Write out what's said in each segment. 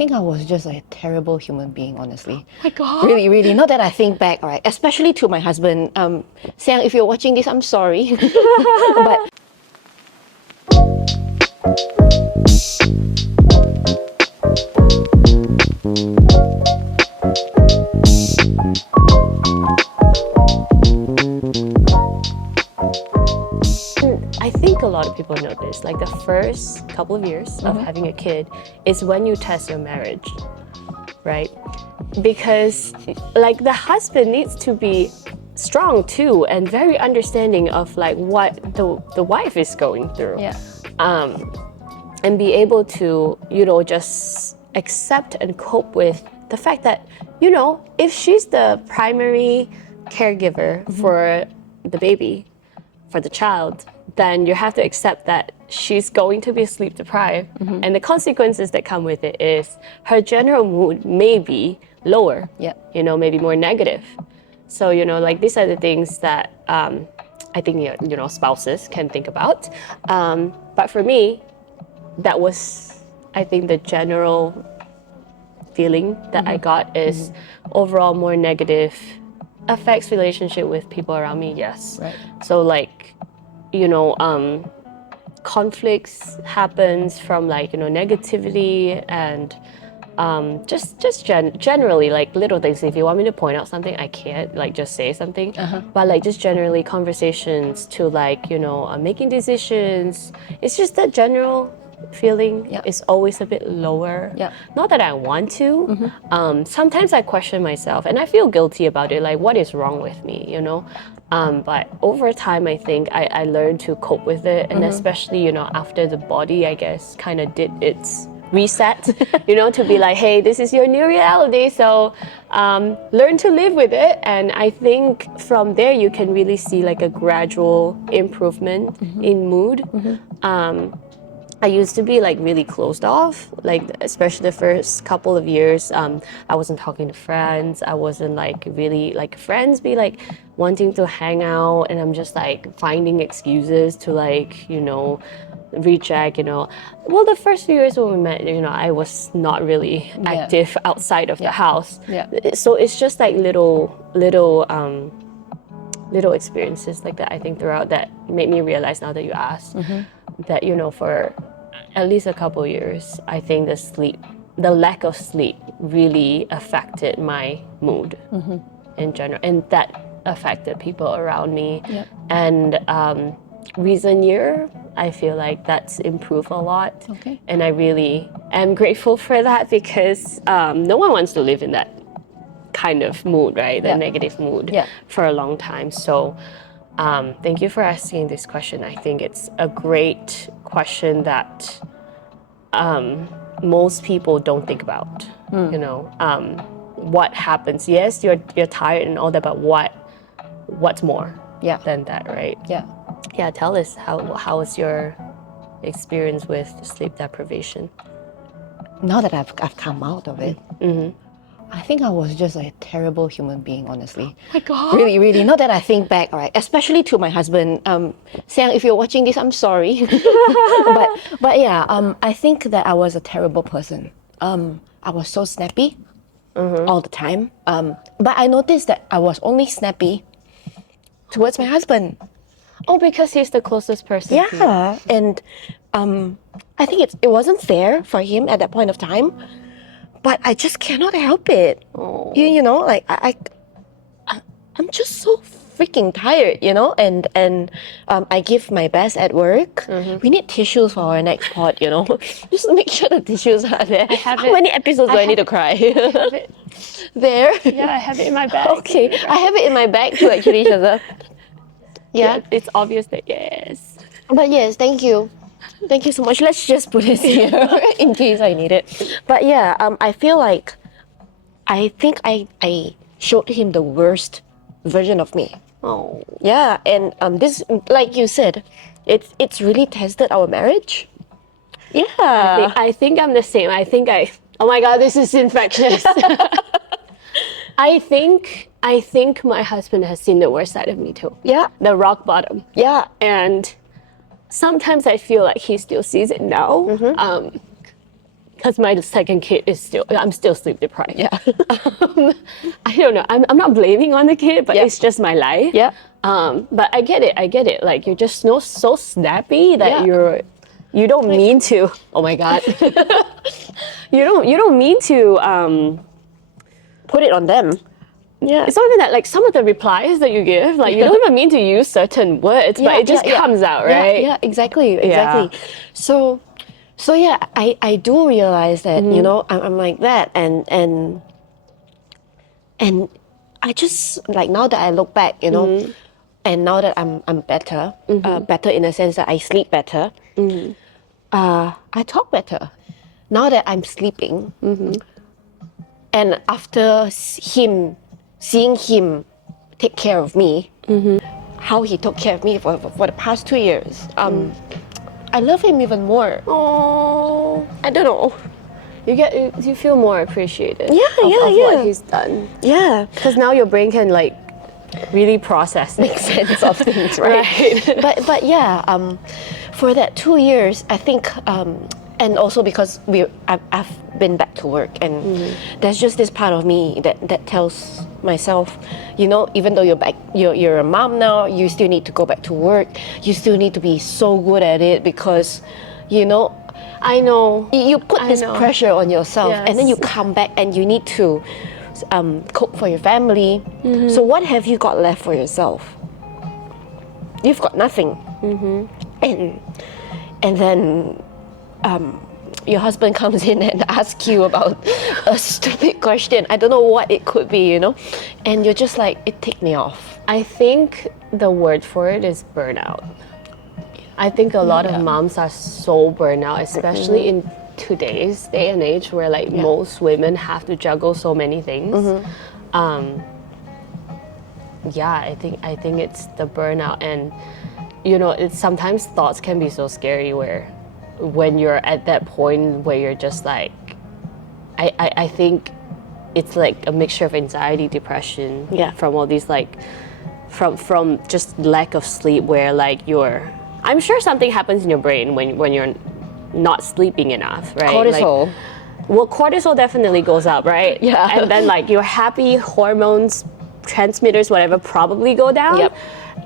think I was just a terrible human being, honestly. Oh my God. Really, really. Not that I think back, right? Especially to my husband. Siang, if you're watching this, I'm sorry. But I think a lot of people know this. Like the first couple of years of having a kid is when you test your marriage, right? Because like the husband needs to be strong too and very understanding of like what the wife is going through. yeah. And be able to, just accept and cope with the fact that, if she's the primary caregiver for the baby, for the child, then you have to accept that she's going to be sleep deprived. And the consequences that come with it is her general mood may be lower, Yeah. maybe more negative. So, like these are the things that I think, spouses can think about. But for me, that was, I think, the general feeling that I got is overall more negative, affects relationship with people around me, yes. Right. So like, conflicts happens from like, negativity and generally like little things. If you want me to point out something, I can't, like just say something. But like just generally conversations to like, making decisions. It's just that general feeling is always a bit lower. Yeah. Not that I want to. Sometimes I question myself and I feel guilty about it. Like, what is wrong with me, But over time, I think I learned to cope with it. And especially, after the body, I guess, kind of did its reset, to be like, hey, this is your new reality. So learn to live with it. And I think from there, you can really see like a gradual improvement in mood. I used to be like really closed off, like especially the first couple of years. I wasn't talking to friends. I wasn't like really like friends be like wanting to hang out, and I'm just like finding excuses to like reject. Well, the first few years when we met, I was not really active outside of the house. Yeah. So it's just like little experiences like that I think throughout that made me realize now that you asked that for at least a couple years, I think the lack of sleep really affected my mood in general, and that affected people around me. Yeah. And recent year, I feel like that's improved a lot. Okay. And I really am grateful for that because no one wants to live in that kind of mood, right? The negative mood for a long time. So thank you for asking this question. I think it's a great question that most people don't think about. What happens? Yes, you're tired and all that, but what's more than that, right? Yeah. Yeah. Tell us how was your experience with sleep deprivation? Now that I've come out of it, I think I was just a terrible human being, honestly. Oh my God. Really, really. Not that I think back, right? Especially to my husband. Siang, if you're watching this, I'm sorry. but yeah, I think that I was a terrible person. I was so snappy all the time. But I noticed that I was only snappy towards my husband. Oh, because he's the closest person to you. Yeah, and I think it wasn't fair for him at that point of time. But I just cannot help it. Oh. Like I'm just so freaking tired, and I give my best at work. We need tissues for our next pod, Just make sure the tissues are there. How many episodes do I need to cry? I have it. There? Yeah, I have it in my bag. Okay, I have it in my bag too, actually, Shazza. Yeah, it's obvious that yes. but yes, thank you. Thank you so much. Let's just put it here in case I need it. But yeah, I feel like I think I showed him the worst version of me. Oh. Yeah, and this, like you said, it's really tested our marriage. Yeah. I think I'm the same. Oh my God, this is infectious. I think my husband has seen the worst side of me too. Yeah. The rock bottom. Yeah. And sometimes I feel like he still sees it now. because my second kid I'm still sleep deprived. Yeah. I don't know. I'm not blaming on the kid, but Yeah. it's just my life. Yeah. But I get it. Like you're just so snappy that Yeah. you don't mean to. Oh my God. you don't mean to Put it on them. Yeah. it's not even that, like some of the replies that you give, like you don't even mean to use certain words, but it just comes out, right? Yeah, exactly. So yeah, I do realize that, you know, I'm like that, and I just, like, now that I look back, you know, and now that I'm better, better in the sense that I sleep better, I talk better. Now that I'm sleeping, and after seeing him take care of me, how he took care of me for the past 2 years, I love him even more. Oh, I don't know. you feel more appreciated. Yeah, of yeah. what he's done. Yeah. Because now your brain can like really process it. Make sense of things, right? Right. but yeah, for that 2 years, I think, and also because I've been back to work, and there's just this part of me that tells myself, you know, even though you're a mom now, you still need to go back to work. You still need to be so good at it because, you know, I know. you put this pressure on yourself, and then you Yes. come back and you need to cook for your family. So what have you got left for yourself? You've got nothing. And then your husband comes in and asks you about a stupid question. I don't know what it could be, you know, and you're just like, it ticked me off. I think the word for it is burnout. I think a lot of moms are so burnt out, especially in today's day and age where like most women have to juggle so many things. I think it's the burnout, and you know, it's sometimes thoughts can be so scary where when you're at that point where you're just like, I think it's like a mixture of anxiety, depression, from all these like from just lack of sleep, where like I'm sure something happens in your brain when you're not sleeping enough, right? Cortisol. Like, well, cortisol definitely goes up, right? Yeah. And then like your happy hormones, transmitters, whatever, probably go down. Yep.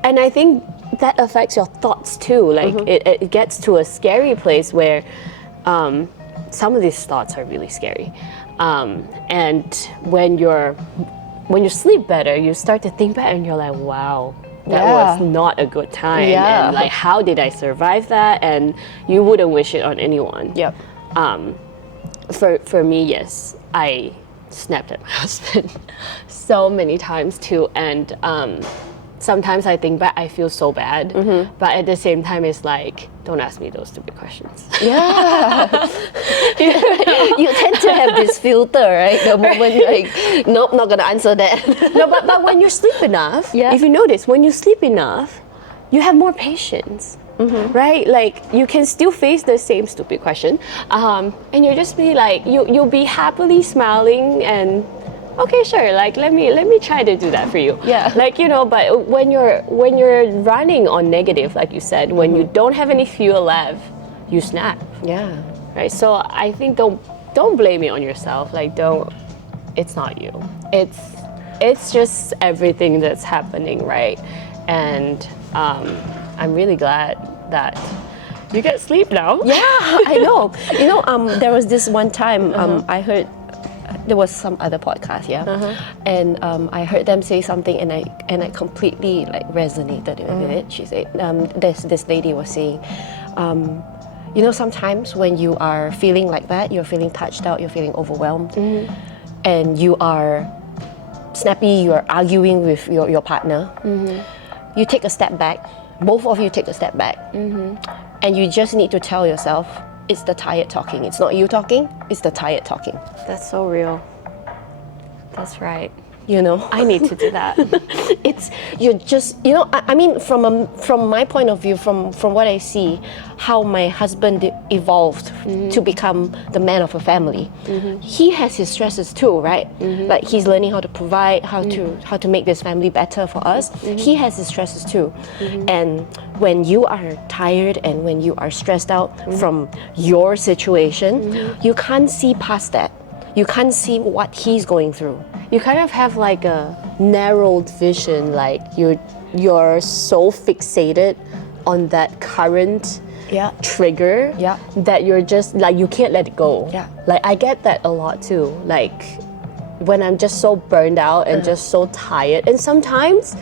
And I think that affects your thoughts too. Like it gets to a scary place where some of these thoughts are really scary. And when you sleep better, you start to think back and you're like, wow, that was not a good time. Yeah. And like, how did I survive that? And you wouldn't wish it on anyone. Yep. For me, yes, I snapped at my husband so many times too. And sometimes I think back, I feel so bad. But at the same time, it's like, don't ask me those stupid questions. Yeah. You tend to have this filter, right? The moment you're like, nope, not gonna answer that. No, but when you sleep enough, Yeah. if you notice, when you sleep enough, you have more patience, right? Like you can still face the same stupid question, and you'll just be like, you'll be happily smiling and, okay, sure, like let me try to do that for you. Yeah. Like, you know, but when you're running on negative, like you said, when you don't have any fuel left, you snap. Yeah. Right? So I think don't blame it on yourself. Like it's not you. It's just everything that's happening, right? And I'm really glad that you get sleep now. Yeah, I know. You know, there was this one time I heard there was some other podcast, and I heard them say something, and I completely like resonated with it. She said, this lady was saying, you know, sometimes when you are feeling like that, you're feeling touched out, you're feeling overwhelmed, and you are snappy, you're arguing with your partner, you take a step back, both of you take a step back, and you just need to tell yourself, it's the tired talking. It's not you talking, it's the tired talking. That's so real. That's right. you know. I need to do that. It's you're just I mean from my point of view, from what I see, how my husband evolved to become the man of a family. He has his stresses too, right? Like he's learning how to provide, how to make this family better for us. He has his stresses too. And when you are tired and when you are stressed out from your situation, you can't see past that. You can't see what he's going through. You kind of have like a narrowed vision, like you're so fixated on that current trigger that you're just like, you can't let it go. Like I get that a lot too. Like when I'm just so burned out and just so tired, and sometimes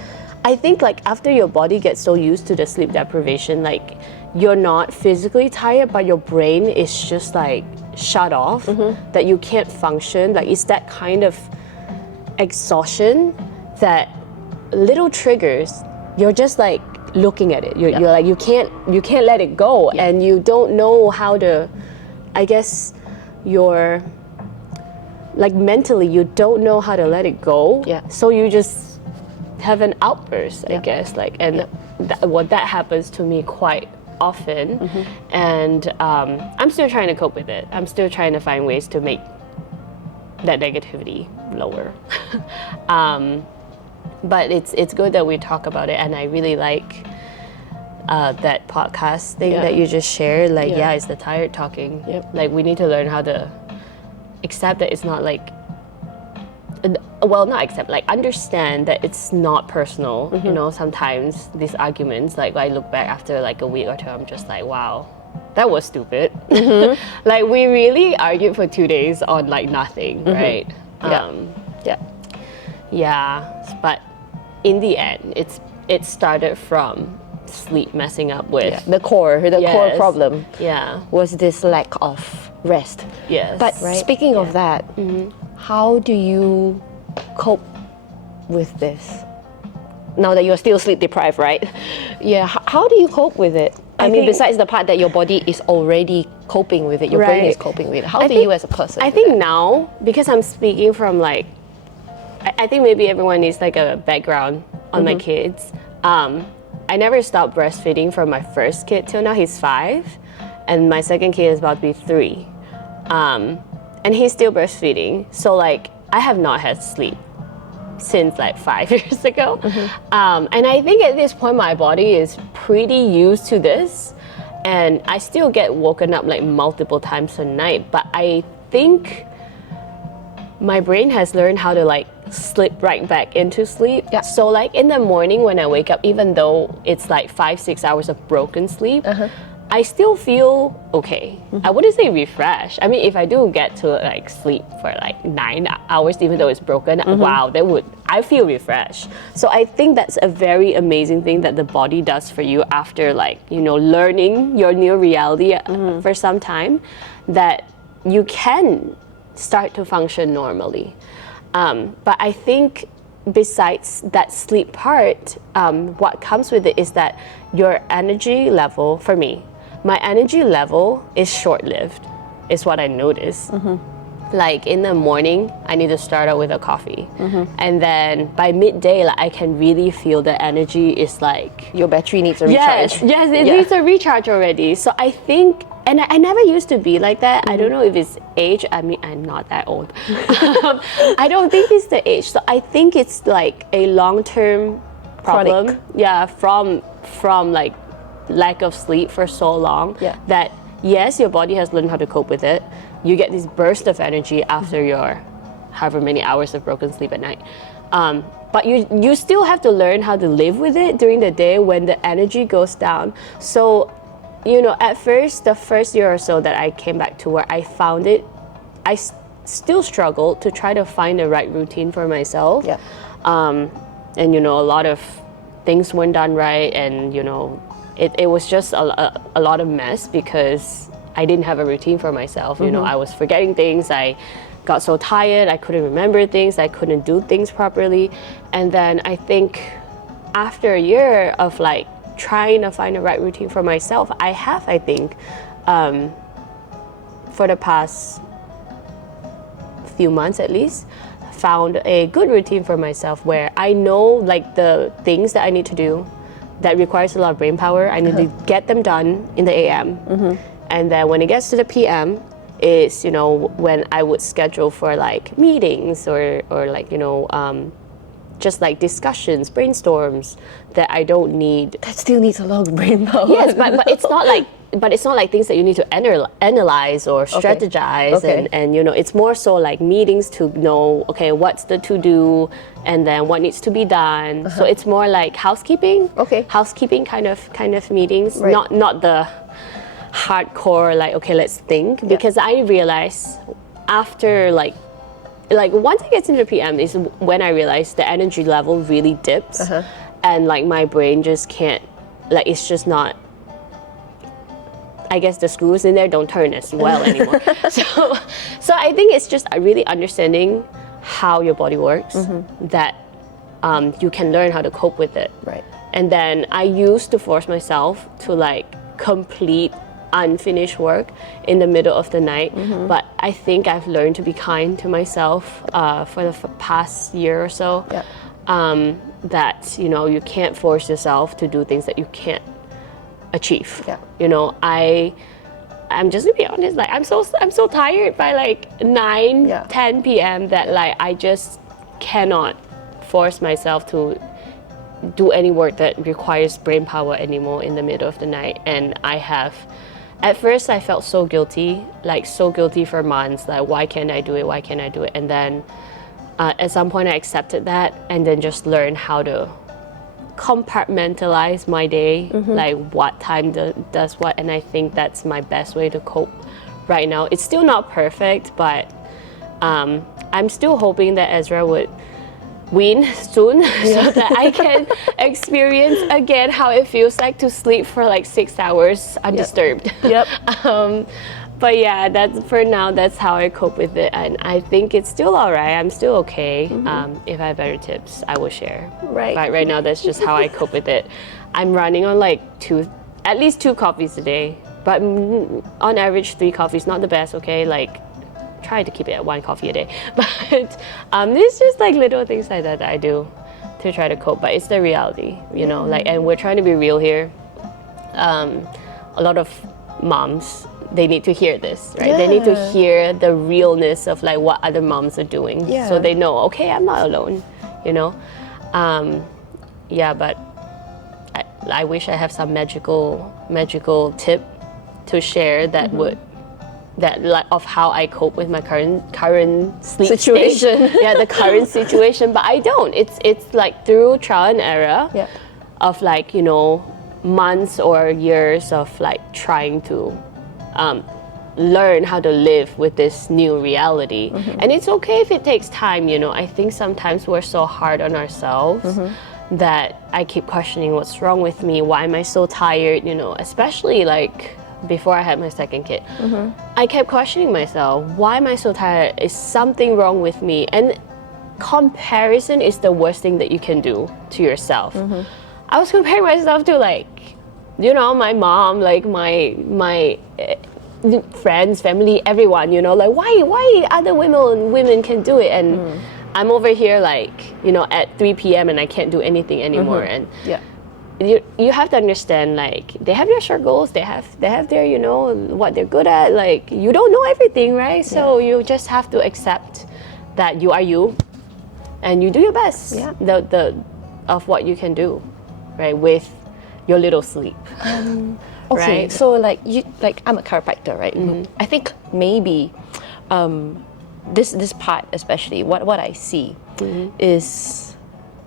I think like after your body gets so used to the sleep deprivation, like you're not physically tired, but your brain is just like shut off, that you can't function. Like it's that kind of exhaustion that little triggers, you're just like looking at it. You're like you can't let it go, and you don't know how to. I guess you're like mentally you don't know how to let it go. So you just have an outburst, I guess. Like and that happens to me quite often, and I'm still trying to cope with it. I'm still trying to find ways to make that negativity lower. But it's good that we talk about it, and I really like that podcast thing that you just shared. Like it's the tired talking. Like we need to learn how to accept that it's not like not accept, like understand that it's not personal. You know, sometimes these arguments, like I look back after like a week or two, I'm just like, wow, that was stupid. Like we really argued for 2 days on like nothing, right? But in the end, it started from sleep messing up with the core problem was this lack of rest. But speaking of that, how do you cope with this now that you're still sleep deprived, right? How do you cope with it? I mean, besides the part that your body is already coping with it, your brain is coping with it, how do you as a person I think now, because I'm speaking from like, I think maybe everyone needs like a background on my kids. I never stopped breastfeeding from my first kid till now. He's 5, and my second kid is about to be 3. And he's still breastfeeding. So like, I have not had sleep since like 5 years ago. And I think at this point, my body is pretty used to this. And I still get woken up like multiple times a night. But I think my brain has learned how to like slip right back into sleep. So like in the morning when I wake up, even though it's like 5-6 hours of broken sleep, I still feel okay. I wouldn't say refreshed. I mean, if I do get to like sleep for like 9 hours, even though it's broken, wow, I feel refreshed. So I think that's a very amazing thing that the body does for you after like, you know, learning your new reality for some time, that you can start to function normally. But I think besides that sleep part, what comes with it is that your energy level, for me, my energy level is short-lived, is what I notice. Like in the morning, I need to start out with a coffee. And then by midday, like, I can really feel the energy is like... Your battery needs a recharge. Yes, it needs a recharge already. So I think, and I never used to be like that. I don't know if it's age. I mean, I'm not that old. I don't think it's the age. So I think it's like a long-term problem. Chronic. Yeah, from like lack of sleep for so long that yes, your body has learned how to cope with it. You get this burst of energy after your however many hours of broken sleep at night. But you still have to learn how to live with it during the day when the energy goes down. So, you know, at first, the first year or so that I came back to work, I found it, I still struggled to try to find the right routine for myself. And, you know, a lot of things weren't done right, and, you know, it was just a lot of mess because I didn't have a routine for myself. You know, I was forgetting things. I got so tired, I couldn't remember things, I couldn't do things properly. And then I think after a year of like trying to find the right routine for myself, I think, for the past few months at least, found a good routine for myself where I know like the things that I need to do that requires a lot of brain power. I need to get them done in the AM. And then when it gets to the PM, is, you know, when I would schedule for like meetings or like, you know, just like discussions, brainstorms that I don't need. That still needs a lot of brain power. Yes, but it's not like things that you need to analyze or strategize. Okay. And you know, it's more so like meetings to know, okay, what's the to do and then what needs to be done. So it's more like housekeeping. Okay. Housekeeping kind of meetings, Right. not the hardcore like, okay, let's think. Because I realize after like once it gets into PM is when I realize the energy level really dips and like my brain just can't, like it's just not, I guess the screws in there don't turn as well anymore. So I think it's just really understanding how your body works that you can learn how to cope with it. Right. And then I used to force myself to like complete unfinished work in the middle of the night. But I think I've learned to be kind to myself for the past year or so. Yeah. That, you know, you can't force yourself to do things that you can't achieve. Yeah. You know, I'm just to be honest, like I'm so tired by like 9-10 p.m. that like I just cannot force myself to do any work that requires brain power anymore in the middle of the night. And I have, at first I felt so guilty for months, like why can't I do it? And then at some point I accepted that and then just learned how to compartmentalize my day, like what time does what, and I think that's my best way to cope right now. It's still not perfect, but I'm still hoping that Ezra would win soon so that I can experience again how it feels like to sleep for like 6 hours undisturbed. Yep. But yeah, for now, that's how I cope with it. And I think it's still all right. I'm still okay. If I have better tips, I will share. Right. But right now, that's just how I cope with it. I'm running on like at least 2 coffees a day. But on average, 3 coffees, not the best, okay? Like, try to keep it at 1 coffee a day. But it's just like little things like that I do to try to cope. But it's the reality, you know? Like, and we're trying to be real here. A lot of moms, they need to hear this, right? They need to hear the realness of like what other moms are doing, so they know, okay, I'm not alone, you know. But I wish I have some magical tip to share that of how I cope with my current sleep Situation. state. The current situation, but I don't. It's like through trial and error of like, you know, months or years of like trying to learn how to live with this new reality. And it's okay if it takes time, you know. I think sometimes we're so hard on ourselves that I keep questioning what's wrong with me, why am I so tired, you know, especially like before I had my second kid. I kept questioning myself, why am I so tired? Is something wrong with me? And comparison is the worst thing that you can do to yourself. I was comparing myself to like, you know, my mom, like my friends, family, everyone, you know, like why other women can do it and I'm over here like, you know, at 3 p.m. and I can't do anything anymore. And you have to understand, like, they have their struggles, they have their, you know, what they're good at. Like, you don't know everything, right? So you just have to accept that you are you and you do your best of what you can do, right, with your little sleep. Okay, right? so like I'm a chiropractor, right? I think maybe this part especially, what I see is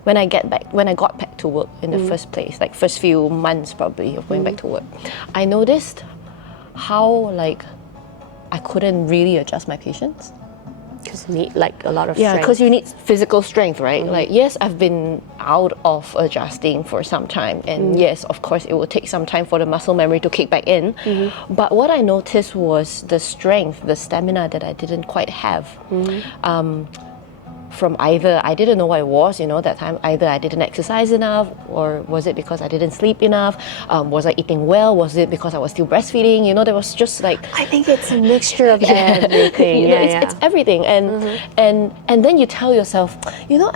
when I got back to work in the first place, like first few months probably of going back to work, I noticed how like I couldn't really adjust my patience. Because you need like a lot of Yeah, strength. because you need physical strength, right? Like, yes, I've been out of adjusting for some time, and yes, of course, it will take some time for the muscle memory to kick back in. But what I noticed was the strength, the stamina that I didn't quite have from either I didn't know what it was, that time, either I didn't exercise enough, or was it because I didn't sleep enough? Was I eating well? Was it because I was still breastfeeding? There was just like, I think it's a mixture of everything. it's everything. And then you tell yourself,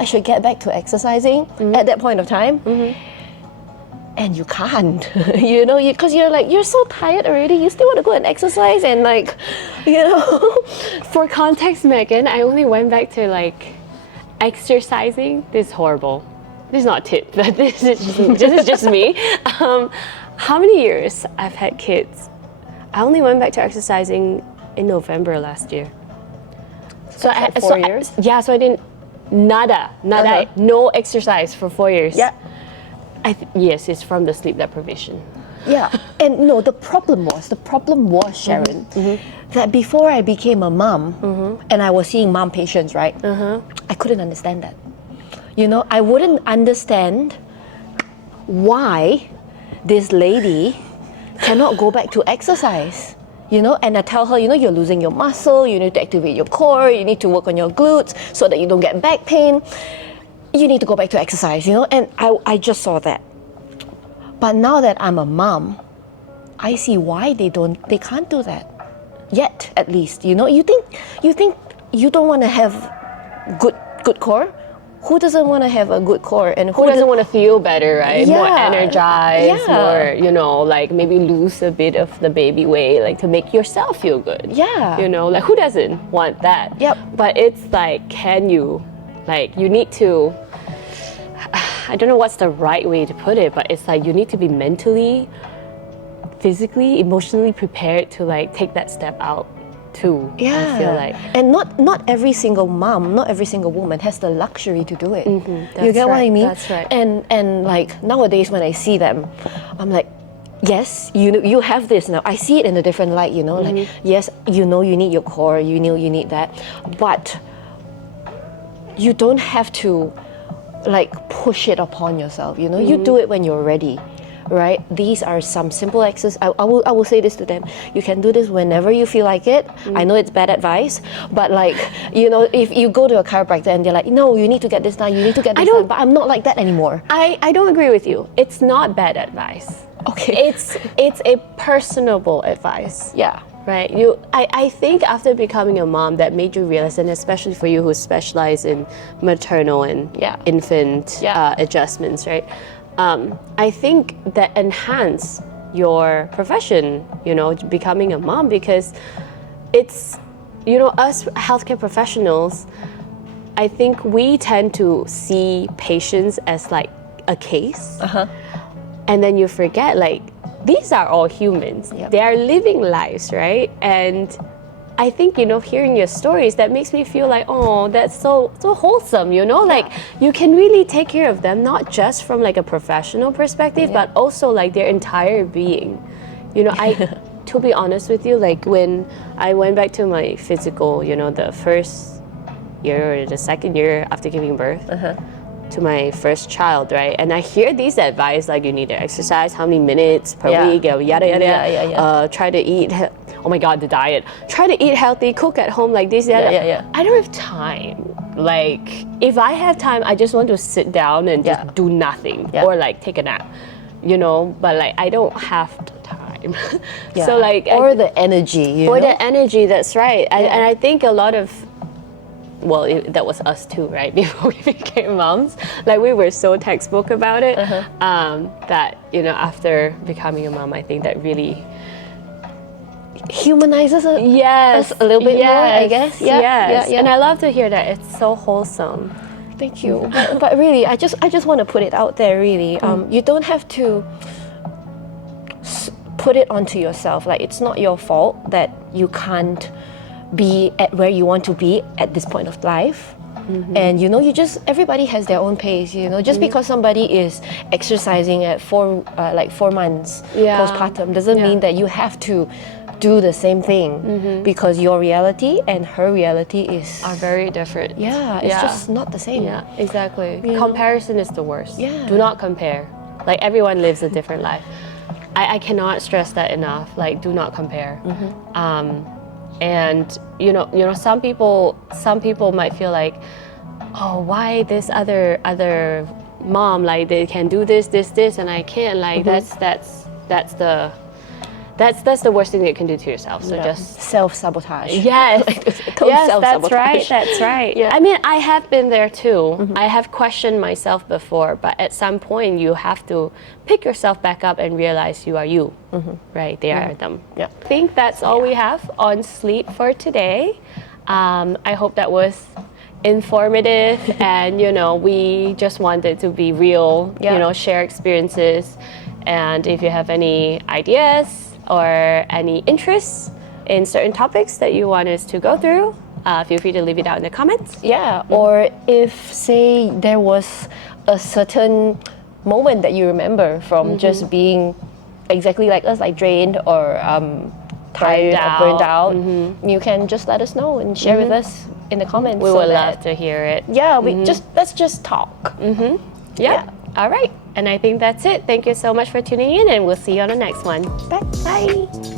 I should get back to exercising at that point of time. And you can't, because you're so tired already. You still want to go and exercise and For context, Megan, I only went back to like exercising. This is horrible. This is not a tip, but this is just me. How many years I've had kids? I only went back to exercising in November last year. So 4 years? So I didn't, nada, no exercise for 4 years. Yeah. Yes, it's from the sleep deprivation. Yeah, and no, the problem was, Sharon, that before I became a mom, and I was seeing mom patients, right? I couldn't understand that. I wouldn't understand why this lady cannot go back to exercise. And I tell her, you're losing your muscle, you need to activate your core, you need to work on your glutes so that you don't get back pain. You need to go back to exercise, and I just saw that. But now that I'm a mom, I see why they can't do that. Yet, at least, you think you don't want to have good core? Who doesn't want to have a good core? And who doesn't want to feel better, right? Yeah. More energized, Yeah. more, like maybe lose a bit of the baby weight, like to make yourself feel good. Yeah. Like who doesn't want that? Yep. But it's like, can you? Like you need to, I don't know what's the right way to put it, but it's like you need to be mentally, physically, emotionally prepared to like take that step out too. Yeah. I feel like. And not every single mom, not every single woman has the luxury to do it. You get what I mean? That's right. And like nowadays when I see them, I'm like, yes, you have this now. I see it in a different light, like yes, you need your core, you need that, but you don't have to like push it upon yourself, you do it when you're ready, right? These are some simple exercises. I will say this to them: you can do this whenever you feel like it. I know it's bad advice, but like if you go to a chiropractor and they're like, no, you need to get this done, you need to get this done, but I'm not like that anymore. I don't agree with you. It's not bad advice. Okay. It's a personable advice. Yeah. Right. I think after becoming a mom, that made you realize, and especially for you who specialize in maternal and infant adjustments, right? I think that enhance your profession, becoming a mom, because it's, us healthcare professionals, I think we tend to see patients as like a case, and then you forget like, these are all humans. Yep. They are living lives, right? And I think, hearing your stories, that makes me feel like, oh, that's so wholesome, like you can really take care of them, not just from like a professional perspective, but also like their entire being. To be honest with you, like when I went back to my physical, the first year or the second year after giving birth, to my first child, right? And I hear these advice like you need to exercise how many minutes per week, yada yada. Try to eat. Oh my God, the diet. Try to eat healthy, cook at home like this. Yada. I don't have time. Like if I have time, I just want to sit down and just do nothing or like take a nap, But like I don't have the time. So like or the energy, or the energy. That's right. And I think a lot of. Well, that was us too, right? Before we became moms, like we were so textbook about it, that after becoming a mom, I think that really humanizes us a little bit more, I guess. Yeah. And I love to hear that. It's so wholesome. Thank you. But really, I just want to put it out there. Really, you don't have to put it onto yourself. Like it's not your fault that you can't be at where you want to be at this point of life. And everybody has their own pace, just because somebody is exercising at 4 months postpartum doesn't mean that you have to do the same thing, because your reality and her reality are very different. It's just not the same. Yeah, exactly. Comparison is the worst. Yeah. Do not compare. Like everyone lives a different life. I cannot stress that enough. Like do not compare. And some people might feel like oh, why this other mom, like they can do this, and I can't. Like that's the worst thing that you can do to yourself. So just self-sabotage. yes, Total yes, that's self-sabotage. right. That's right. Yeah. I mean, I have been there too. I have questioned myself before, but at some point, you have to pick yourself back up and realize you are you. Right? They are them. Yeah. I think that's all we have on sleep for today. I hope that was informative, and we just wanted to be real. Yeah. Share experiences, and if you have any ideas or any interests in certain topics that you want us to go through, feel free to leave it out in the comments. Yeah, or if, say, there was a certain moment that you remember from just being exactly like us, like drained or tired or burned out, you can just let us know and share with us in the comments. We would love to hear it. Yeah, let's just talk. Yeah. All right. And I think that's it. Thank you so much for tuning in, and we'll see you on the next one. Bye. Bye.